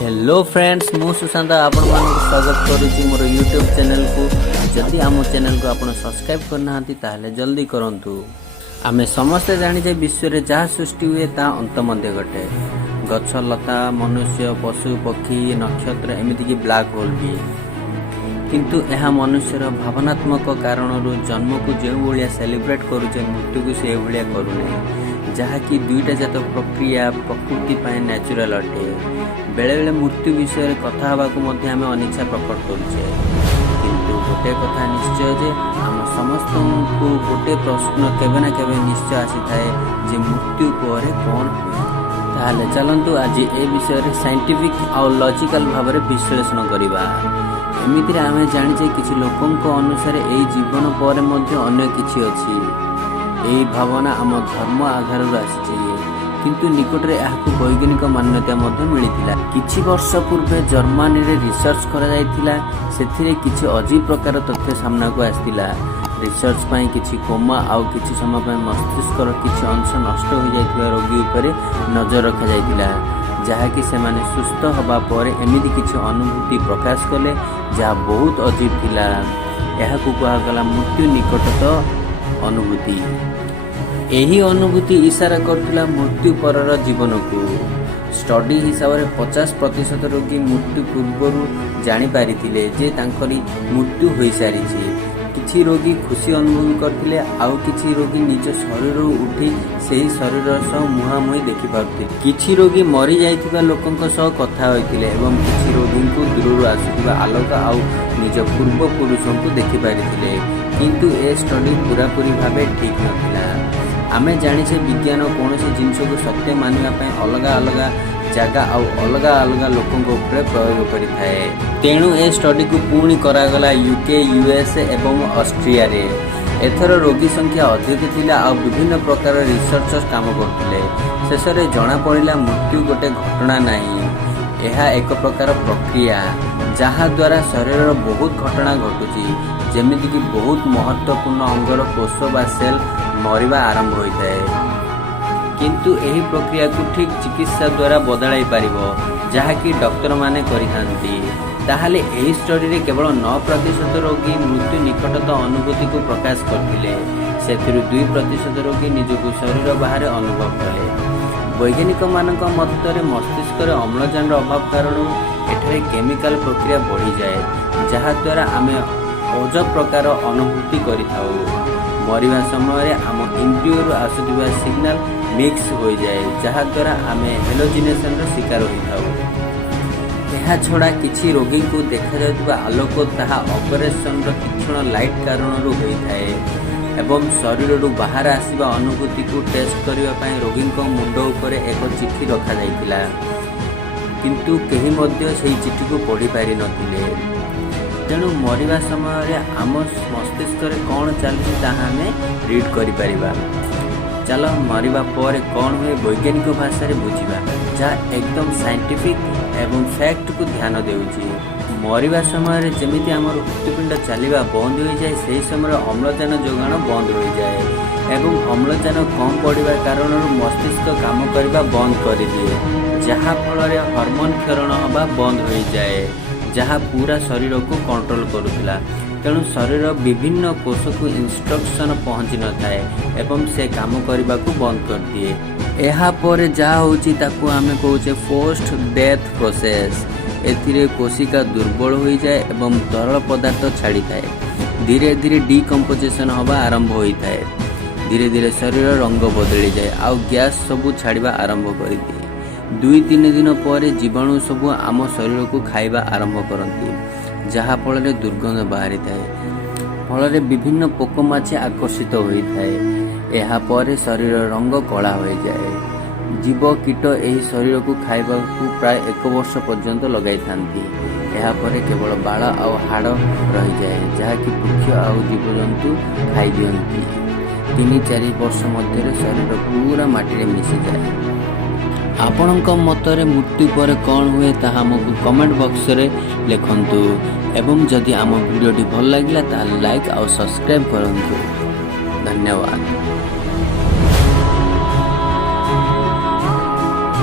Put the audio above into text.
Hello friends मु सुशांत आपण मानक स्वागत करुच्ची मोर यूट्यूब चैनल को। जदि आम चैनल को आपण सब्सक्राइब करना ताहले जल्दी करंतु। आमे समस्ते जानिजे विश्व रे जहाँ सृष्टि हुए ता अंत मध्य घटे। गछ लता मनुष्य पशु पक्षी नक्षत्र एमिति की ब्लैक होल भी, किंतु यह मनुष्यर भावनात्मक कारणरू जन्म को जो भाया सेलिब्रेट करुचे मृत्यु को से भाया करूने, जहाँकि दुईटा जात प्रक्रिया प्रकृति पाए नेचुरल अटे। बेले बेले मृत्यु विषय कथा आम अनिच्छा प्रकट करुचे, किंतु गोटे कथा निश्चय जे आम समस्त को गोटे प्रश्न केवे ना केवे निश्चय आसी थाए जे मृत्यु पर कौन हुए। ताहले चलंतु आज ए विषय रे साइंटिफिक और लॉजिकल भाव में विश्लेषण करबा। एमिति रे आमे जानिजे किछि लोकंक अनुसार एई जीवन पर मध्य अन्य किछि अछि। एई भावना आम धर्म आधार आसी, किंतु निकट रे याकु वैज्ञानिक मान्यता मध्य मिलिथिला। किछि वर्ष पूर्वे जर्मनी रे रिसर्च करा जायथिला, सेथिरे किछि अजीब प्रकार तथ्य सामना को आस्तिला। रिसर्च पई किछि कोमा आउ किछि समय पई मस्तिष्क रो किछि अंश नष्ट हो जायथिला रोगी उपरे नजर रखा जायथिला, जहाँकि सेमाने सुस्थ हवा पर एमिति किछि अनुभूति प्रकाश कले जहाँ बहुत अजीब थिला। याकु कहगला मृत्यु निकटत अनुभूति। यही अनुभूति इशारा करथिला मृत्यु परर जीवन को। स्टडी हिसाब से 50% रोगी मृत्यु पूर्व जानी पारिथिले जे तांकरी मृत्यु होई सारिछि। किछि रोगी खुशी अनुभव करथिले, आउ किछि रोगी निज शरीर उठी सेही शरीर सह मुहांमुही देखि पारुथिले। किछि रोगी मरी जाइथिबा लोकंक सह कथा होइथिले एवं किछि रोगी को दूरରୁ आସୁଥିବା आलोक आउ निज पूर्व पुरुषों को देखि पारिथिले, किंतु ए स्टडी पूरापूरी भावे ठीक नथिला। आमे जानिछे विज्ञान कौन सी जिनस को सत्य मानिबा पय अलगा अलगा जगह आउ अलगा अलगा लोकंक उपरे प्रयोग करिथाए। तेणु ए स्टडी को पूर्ण करागला यूके यूएस एवं ऑस्ट्रिया रे। एथर रोगी संख्या अधिक थिला आ विभिन्न प्रकार रिसर्चर्स काम करथिले। शेष रे जणा पड़िला मृत्यु गोटे घटना नाही, यह एक प्रकार प्रक्रिया जहा द्वारा शरीर बहुत घटना घटुची, जेमिति कि बहुत महत्वपूर्ण अंगर कोष बा सेल मरिबा आरंभ होता है। किंतु एही प्रक्रिया को ठीक चिकित्सा द्वारा बदलाई पारिबो, जहाँकि डॉक्टर माने करिथांती। ताहाले एही स्टडी रे केवल 9% रोगी मृत्यु निकटत अनुभूति को प्रकाश करथिले। सेथिरु 2% रोगी निजको शरीर बाहर अनुभव कले। वैज्ञानिक मानक मतरे मस्तिष्क रे अम्लजान अभाव कारण एठारे केमिकल प्रक्रिया बढ़ी जाए, जहा द्वारा आमे अजब प्रकार अनुभूति करिथाउ। मरिबा समय आम इंद्रियर आसुथिबा सिग्नल मिक्स हो जाए, जहा द्वारा आमे हेलोजिनेशन रो शिकार होइथाउ। एहा छड़ा किछि रोगी को देखा जाउथिबा आलोक ताहा ऑपरेशन रो तीक्ष्ण लाइट कारण रो होइथाए एवं शरीर रो बाहर आसीबा अनुभूति को टेस्ट करिवा पय रोगी को मुंड ऊपर एक चिट्ठी रखा जाइतिला, किंतु केही मध्य सेही चिट्ठी को पढ़ी पारि नथिले। तेणु मरिबा समय आम मस्तिष्क रे कौन चलछि ताहा आमे रीड करि परिबा। चलो मरिबा पर कौन हुए वैज्ञानिक भाषा रे बुझिबा, जहाँ एकदम साइंटिफिक एवं फैक्ट को ध्यान देउछि। मरिबा समय जेमिति आमर हृदपिंड चलिबा बंद हो जाए, सही समय अम्लजान जोगाण बंद हो जाए एवं अम्लजान कम पड़िबा कारण मस्तिष्क काम करबा बंद कर दिए, जहाँ फल हार्मोन क्षरण हवा बंद हो जाए, जहाँ पूरा शरीर को कंट्रोल करुला। तेणु शरीर विभिन्न कोष को इंस्ट्रक्शन पहुँची न थाए एवं से काम करने को बंद कर दिए। यहाँ पर जहाँ होची ताकू आमे कहूचे पोस्ट डेथ प्रोसेस। एथिरे कोशिका दुर्बल हो जाए एवं तरल पदार्थ छाड़ी थाए। धीरे धीरे डिकम्पोजिशन हवा आरंभ होता है। धीरे धीरे शरीर रंग बदली जाए आउ गैस सबू छाड़वा आरंभ कर दिए। 2-3 दिन पर जीवाणु सबू आम शरीर को खाइबा आरंभ करती, जहाँ फल दुर्गंध बाहरी थाए। फल विभिन्न पोकमाछी आकर्षित होता है। यह पर शरीर रंग कला हो जाए। जीव कीट यही शरीर को खाइबा को प्राय 1 वर्ष पर्यंत लगाई थांती। यह पर केवल बाल आउ हाड़ रही जाए, जहाँकि वृक्ष आउ जीवजंतु खाई दियंती। 3-4 वर्ष मध्य शरीर पूरा माटी मिसी जाए। आपणक मतरे मृत्यु पर कौन हुए ताहा हमको कमेंट बॉक्स रे लिखंतु एवं जदि आम वीडियोटी भल लागिला ताहा लाइक और सब्सक्राइब करंतु। धन्यवाद।